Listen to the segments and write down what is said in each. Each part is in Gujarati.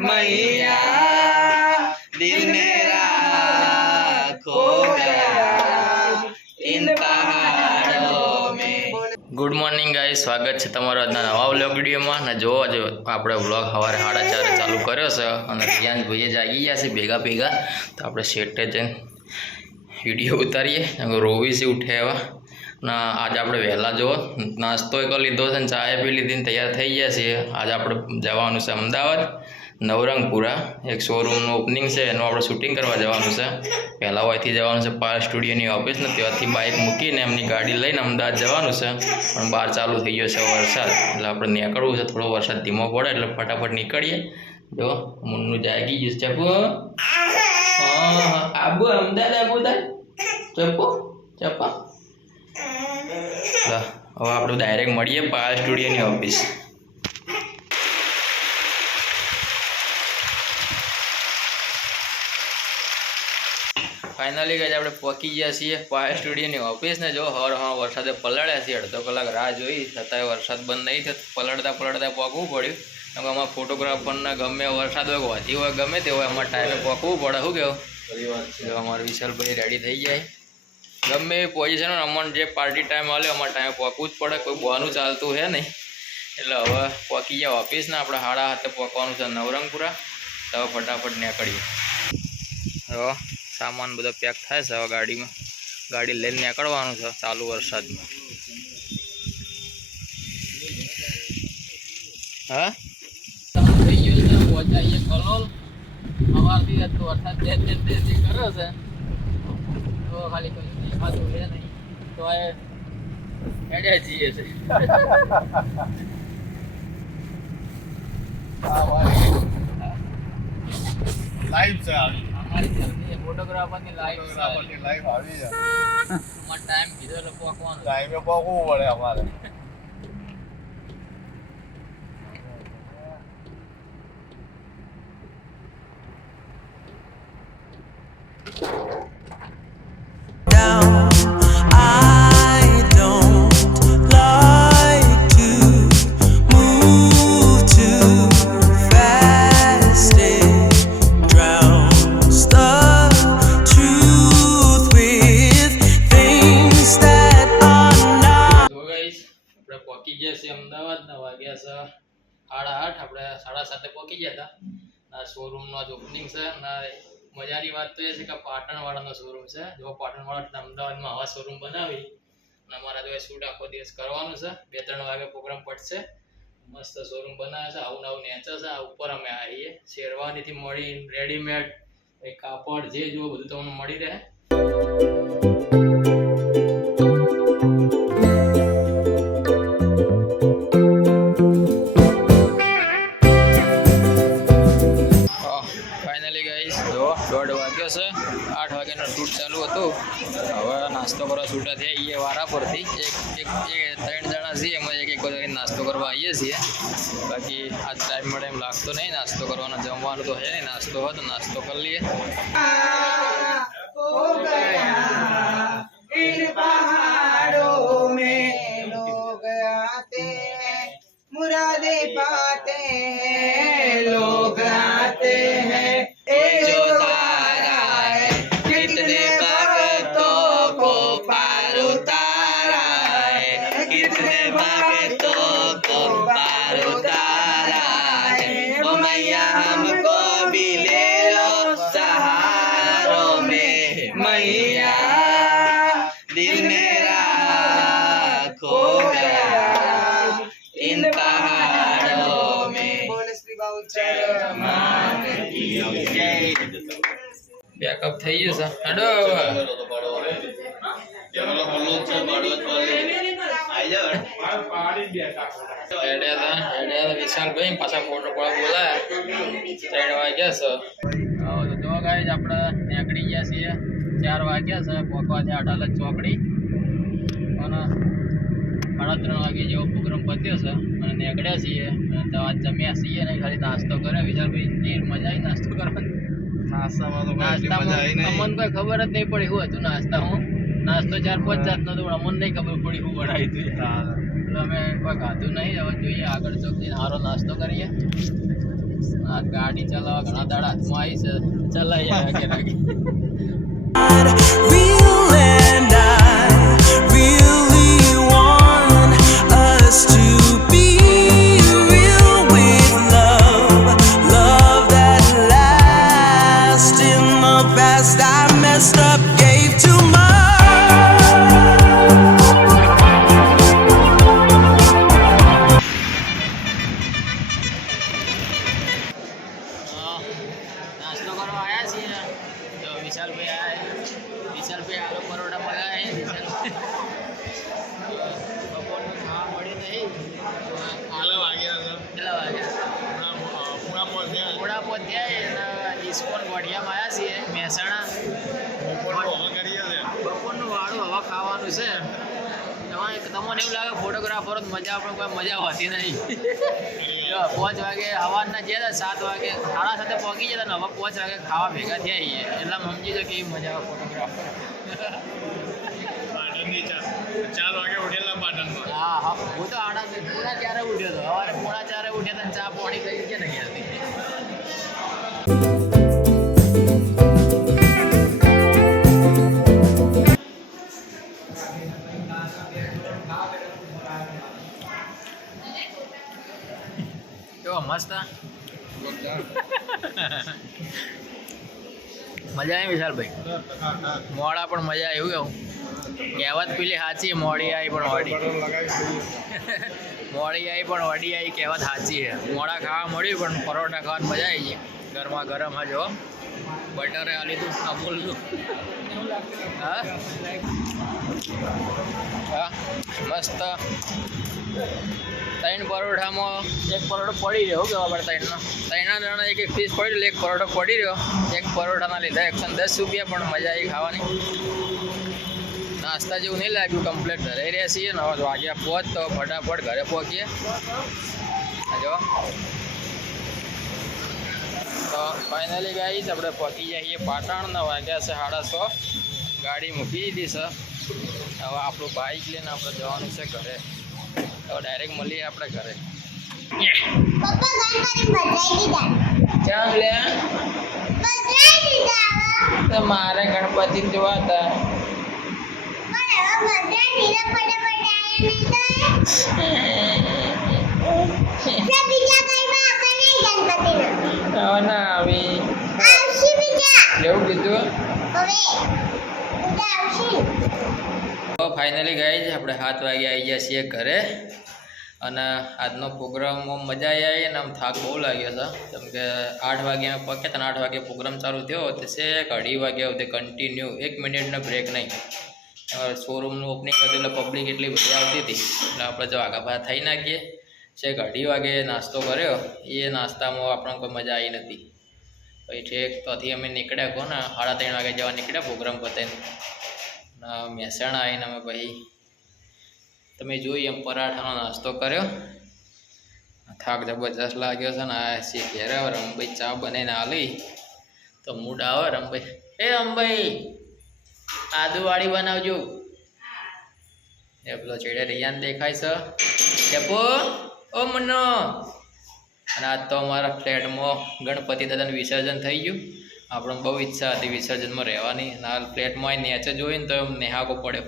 मैया दिल मेरा खो गया इन पहाड़ों में। गुड मॉर्निंग गाइस, स्वागत છે તમારો આજના નવા વ્લોગ વિડીયોમાં। ને જો આજે આપણે વ્લોગ સવારે 4:30 ચાલુ કર્યો છે અને રિયાંશ ભાઈએ જાગી ગયા છે ભેગા તો આપણે સેટે જઈને વિડીયો ઉતારીએ। રોવી છે ઉઠે એવા ના આજે આપણે વહેલા જો નાસ્તો કરી લીધો છે ને ચા પી લીધી ને તૈયાર થઈ ગયા છીએ। આજે આપણે જવાનું છે અમદાવાદ નવરંગપુરા, એક શોરૂમનું ઓપનિંગ છે એનું આપણે શૂટિંગ કરવા જવાનું છે। પહેલાં અહીંથી જવાનું છે પાર સ્ટુડિયોની ઓફિસ ને ત્યાંથી બાઇક મૂકીને એમની ગાડી લઈને અમદાવાદ જવાનું છે। પણ બહાર ચાલુ થઈ ગયો છે વરસાદ, એટલે આપણે નીકળવું છે, થોડો વરસાદ ધીમો પડે એટલે ફટાફટ નીકળીએ। જો મુન્નું જાગી ગયું છે। ચપુ આબુ અમદાવાદ આબુ થાય ચપુ ચપા। હવે આપણે ડાયરેક્ટ મળીએ પાર સ્ટુડિયોની ઓફિસ। ફાઇનલી ગઈ આપણે પહોંચી ગયા છીએ પાર સ્ટુડિયોની ઓફિસ ને જો વરસાદે પલળ્યા છીએ, અડધો કલાક રાહ જોઈ છતાંય વરસાદ બંધ નહીં થયો, પલળતા પહોંચવું પડ્યું। કેમ કે અમારા ફોટોગ્રાફરને ગમે વરસાદ હોય વધી હોય ગમે તે હોય અમારે ટાઈમે પહોંચવું પડે। શું કહેવું જો અમારા વિશાલભાઈ રેડી થઈ જાય ગમે એ પોઝિશન અમને જે પાર્ટી ટાઈમ આવ્યો અમારે ટાઈમે પહોંચવું જ પડે, કોઈ બોનું ચાલતું છે નહીં। એટલે હવે પહોંચી ગયા ઓફિસને આપણે 7:30 પહોંચવાનું છે નવરંગપુરા। તો ફટાફટ નીકળીએ। હવે સામાન બધો પેક થાય છે, હવે ગાડીમાં ગાડી લઈને નીકળવાનું છે ચાલુ વરસાદમાં। હા થઈ ગયું છે, પહોંચાઈએ કલોલ। સવારથી તો વરસાદ બે કર્યો છે તો ખાલી કશું દેખાતું છે નહીં તો એ હેડ્યા જઈએ છે। લાઈવ છે અમારી ફોટોગ્રાફરની લાઈવ આવી જાય। અમારે ટાઈમ કીધો એટલે પહોંચવાનું, ટાઈમે પહોંચવું પડે અમારે। અમદાવાદના વાગ્યા છે 8:30, આપણે 7:30 પહોંચી ગયા હતા। આ શોરૂમનો જ ઓપનિંગ છે અને મજાની વાત તો એ છે કે પાટણવાળાનો શોરૂમ છે। જો પાટણવાળા અમદાવાદમાં આવા શોરૂમ બનાવી અને અમારા જો શૂટ આખો દિવસ કરવાનું છે, 2-3 વાગે પ્રોગ્રામ પડશે। મસ્ત શોરૂમ બનાવે છે, આવું નવું નેચર છે। આ ઉપર અમે આવીએ શેરવાનીથી મળી રેડીમેડ કાપડ જે જુઓ બધું તમને મળી રહે। છે 8 વાગ્યાનો શૂટ ચાલુ હતું, હવે નાસ્તો કરવા છૂટા થયા એ વારા પરથી એક 3 જણા છીએ એમાં એક વાગે નાસ્તો કરવા આવીએ છીએ। બાકી આજ ટાઈમ મળે એમ લાગતો નહીં નાસ્તો કરવાનો, જમવાનું તો છે નહીં, નાસ્તો હોય તો નાસ્તો કરી લઈએ। मुरादे पाते हैं लोग आते हैं जो तारा है कितने भक्तों को पार उतारा है, कितने भक्तों को पार उतारा है। ओ मैया हमको भी ले लो सहारों में मैया दिल मेरा खो गया इन पहाड़ों में। બેકઅપ થઈ ગયું છે, હેડો વિશાલભાઈ પાછા ફોટો બોલાયા 3 વાગ્યા છે। જો ગાઈસ આપણે નીકળી ગયા છીએ, 4 વાગ્યા છે, પહોંચવા છે અડાલજ ચોકડી અને 3:30 વાગે જેવો પ્રોગ્રામ પત્યો છે અને નીકળ્યા છીએ। જમ્યા છીએ ને ખાલી નાસ્તો કર્યો વિશાલભાઈ, મજા આવી નાસ્તો કરવાની। નાસ્તામાં અમને કોઈ ખબર જ નહીં પડી શું હતું નાસ્તામાં, નાસ્તો 4-5 જાતનો તો અમને નહીં ખબર પડી શું બનાવી હતી, એટલે અમે કોઈ ખાધું નહીં। હવે જોઈએ આગળ ચોક જઈને સારો નાસ્તો કરીએ। આ ગાડી ચલાવવા ઘણા દાડા હાથમાં આવી છે ચલાવી જાય રાગે Real and I really want us to be real with love, love that lasts. In the past I messed up, gave too much. નાસ્તો કરવા આવ્યા છીએ તો વિશાલભાઈ આવ્યા વિશાલભાઈ આલુ પરોઠા મંગાવ્યા બપોરનું ખાવા મળ્યું નહીં કેટલા વાગ્યા પૂણા પહોંચ્યા અને ઇસ્કોન ગોઢિયામાં આવ્યા છીએ મહેસાણા બપોરનું વાળું હવા ખાવાનું છે તમને એવું લાગે ફોટોગ્રાફરો મજા પણ કોઈ મજા હોતી નહીં 5 વાગે સવારના ગયા 7 વાગે 7:30 પહોંચી જતા ને હવે 5 વાગે ખાવા ભેગા થયા એટલે સમજી જો કેવી મજા આવે ફોટોગ્રાફર 4 વાગે ઉઠેલા પાટણમાં. હા હું તો પૂણા 4 ઉઠ્યો હતો સવારે પૂણા 4 ઉઠ્યા હતા ચા પાણી કરી છે ને ક્યાંથી કેવો મસ્ત મજા આવી વિશાલભાઈ મોડા પણ મજા આવ્યું એવું કહેવત પેલી સાચી મોડી આવી પણ ઓડી મોડી આવી પણ ઓડી આવી કહેવત સાચી છે મોડા ખાવા મળ્યું પણ પરોઠા ખાવાની મજા આવી ગઈ ગરમા ગરમ જ હો બટરે આ લીધું અમૂલનું હા હા મસ્ત 3 પરોઠામાં 1 પરોઠો પડી રહ્યો કેવા આપણે 3 જણા એક પીસ પડી રહ્યો 1 પરોઠો પડી રહ્યો 1 પરોઠાના લીધા 110 રૂપિયા પણ મજા આવી ખાવાની નાસ્તા જેવું નહીં લાગ્યું કમ્પ્લીટ ઘરે રહ્યા છીએ ને હવે વાગ્યા પહોંચ તો ફટાફટ ઘરે પહોંચીએ જો તો ફાઇનલી ગાઈસ આપણે પહોંચી જઈએ પાટણના વાગ્યા છે 6:30 ગાડી મૂકી દીધી છે હવે આપણું બાઇક લઈને આપણે જવાનું છે ઘરે તો ડાયરેક્ટ મળીએ આપણે ઘરે ચાલ લે તો મારે ગણપતિ જોવા હતા ના આવી લેવું કીધું તો ફાઇનલી ગઈ આપણે 7 વાગે આવી ગયા છીએ ઘરે અને આજનો પ્રોગ્રામમાં મજા આવી અને આમ થાક બહુ લાગ્યો છે કેમ કે 8 વાગે અમે પહોંચ્યા હતા 8 વાગે પ્રોગ્રામ ચાલુ થયો તે છેક 2:30 વાગ્યા સુધી કન્ટિન્યુ 1 મિનિટનો બ્રેક નહીં શોરૂમનું ઓપનિંગ હતું એટલે પબ્લિક એટલી બધી આવતી હતી એટલે આપણે જો આગા થઈ નાખીએ છેક 2:30 વાગે નાસ્તો કર્યો એ નાસ્તામાં આપણને કોઈ મજા આવી નથી પછી ઠેક તોથી અમે નીકળ્યા કોને 3:30 વાગે જવા નીકળ્યા પ્રોગ્રામ પતાવીને મહેસાણા આવીને અમે પછી તમે જોઈ એમ પરાઠાનો નાસ્તો કર્યો થાક જબરજસ્ત લાગ્યો છે ને આ સી ઘેરે રમભાઈ ચા બનાવીને આલી તો મૂડ આવે રમભાઈ એ રમભાઈ આદુવાળી બનાવજો એ પેલો છેડે રિયાન દેખાય છે કેપો ઓ મનો અને આજ તો અમારા ફ્લેટમાં ગણપતિ દાદાનું વિસર્જન થઈ ગયું આપણે બહુ ઈચ્છા હતી વિસર્જનમાં રહેવાની ના ફ્લેટમાં આવીને નેચે જોયું ને તો એમ નેહાકો પડ્યો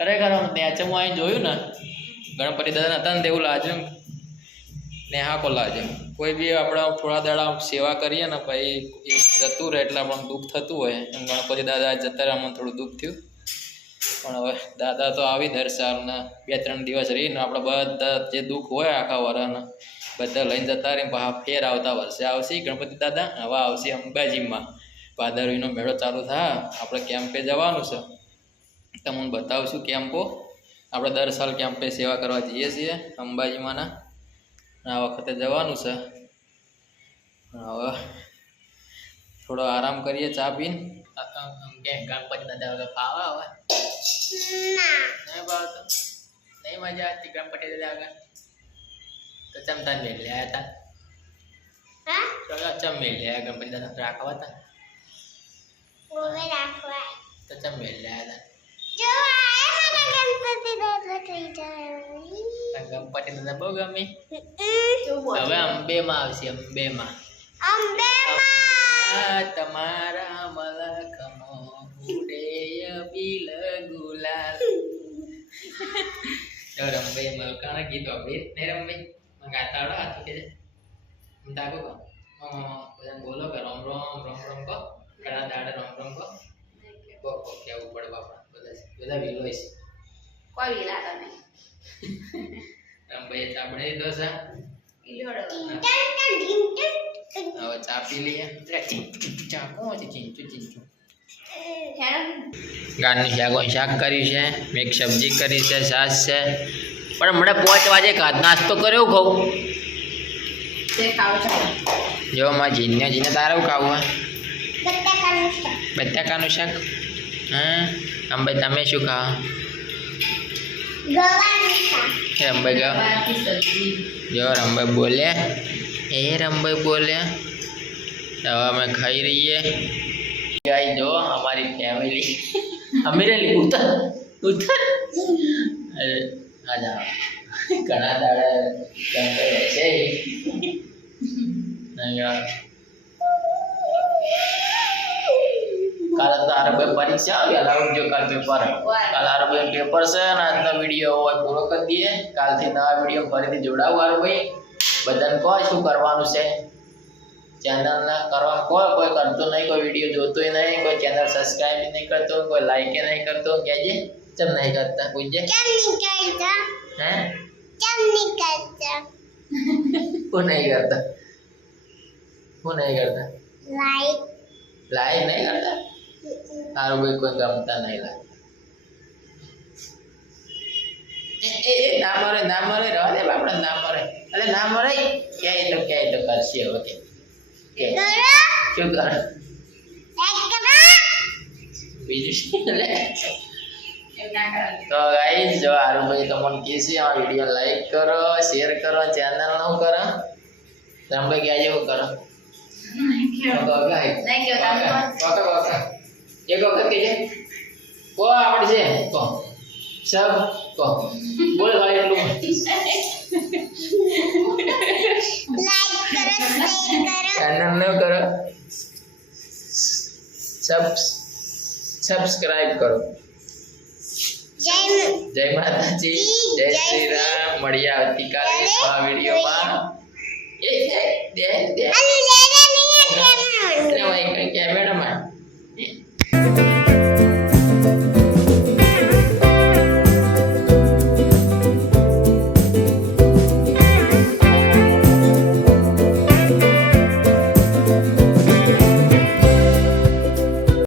ખરેખર નેચેમાં આવીને જોયું ને ગણપતિ દાદાને હતા ને તેવું લાગ્યું નેહાકો લાગે કોઈ બી આપણે થોડા દાડા સેવા કરીએ ને પછી એ જતું રહે એટલે આપણને દુઃખ થતું હોય એમ ગણપતિ દાદા જતા રહે અમને થોડું દુઃખ થયું પણ હવે દાદા તો આવી દર સાલને 2-3 દિવસ રહીને આપણે બધા જે દુઃખ હોય આખા વરાના બધા લઈને જતા રહીને પાછા ફેર આવતા વર્ષે આવશે ગણપતિ દાદા હવે આવશે અંબાજીમાં ભાદરવીનો મેળો ચાલુ થાય આપણે કેમ્પે જવાનું છે તમને બતાવશું કેમ્પો આપણે દર સાલ કેમ્પે સેવા કરવા જઈએ છીએ અંબાજીમાંના આ વખતે જવાનું છે હવે થોડો આરામ કરીએ ચા પીને ગણપતિ દાદા વગર ખાવા હવે નહીં ભાવતો નહીં મજા આવતી ગણપતિ દાદા વગર તો ચમતા મેળ લ્યા હતા ચમ મેળ લ્યા ગણપતિ દાદા રાખવા હતા તો ચમ મેળ લ્યા હતા ગણપતિ દાદા બહુ ગમી હવે અંબેમાં આવશે અંબેમાં અંબેમાં તમારા મલકનો ઉડે અબીલ ગુલાલ. તો રંભાઈ મલકાના ગીત વાપરી ને રંભાઈ ગાતા આવડે હાથું કે તાકો કો બધા બોલો કે રોમ રોમ રોમ રોમ કો ઘણા દાડે રોમ રોમ કો કેવું પડે બાપા બધા વિલોય છે કોઈ વિલાતો નહીં. રંભાઈ ચા બનાવી દો સા હવે ચા પી લઈએ ચા કોણ છે ચીંચું ચીંચું ગારની શાક કર્યું છે મિક્સ સબ્જી કરી છે છાશ છે પણ હમણાં 5 વાગે નાસ્તો કર્યો ખાઉં તે ખાવ છો જો માં જીને તારું ખાવું બટાકાનું શાક હા અંબાઈ તમે શું ખાઓ રંભાઈ ગયો જો રંભાઈ બોલ્યા રંભાઈ બોલ્યા હવે અમે ખાઈ રહીએ ગાઈ જો हमारी फैमिली अमीरेली उतर अरे आ जाओ घना दाड़ा करते ऐसे ही नहीं यार કાલે તો આરબે પરીક્ષા આવી અલાઉડ જો કાલ પેપર કાલ આરબે પેપર છે અને આજનો વિડિયો હોય પૂરો કરી દઈએ કાલથી નવા વિડિયો ફરીથી જોડાવું આરબે બધાને કહો શું કરવાનું છે चैनल ना करवा कोई करतो नहीं कोई वीडियो जोतो ही नहीं कोई चैनल सब्सक्राइब नहीं करतो कोई लाइक ही नहीं करतो क्या जी जब नहीं करता पूछ क्या नहीं करता हैं क्या नहीं करता वो नहीं करता लाइक नहीं करता हारो भाई कोई गमता नहीं ला ना मरे रह दे बापड़ा ना मरे अरे ना मरे क्या ये तो करसी है ओके શું કર બીજું તો ગાઈસ જો આરુભાઈ તમને કહેશે આ વિડિયો લાઈક કરો શેર કરો ચેનલ નો કરો રંભાઈ ગયા જેવું કરો એક વખત કહેજે કો આવડશે કો સબ કો બોલ ભાઈ એટલું चैनल न करो सब्सक्राइब करो जय माता जी जय श्री राम मड़िया आवती काले नवा वीडियो में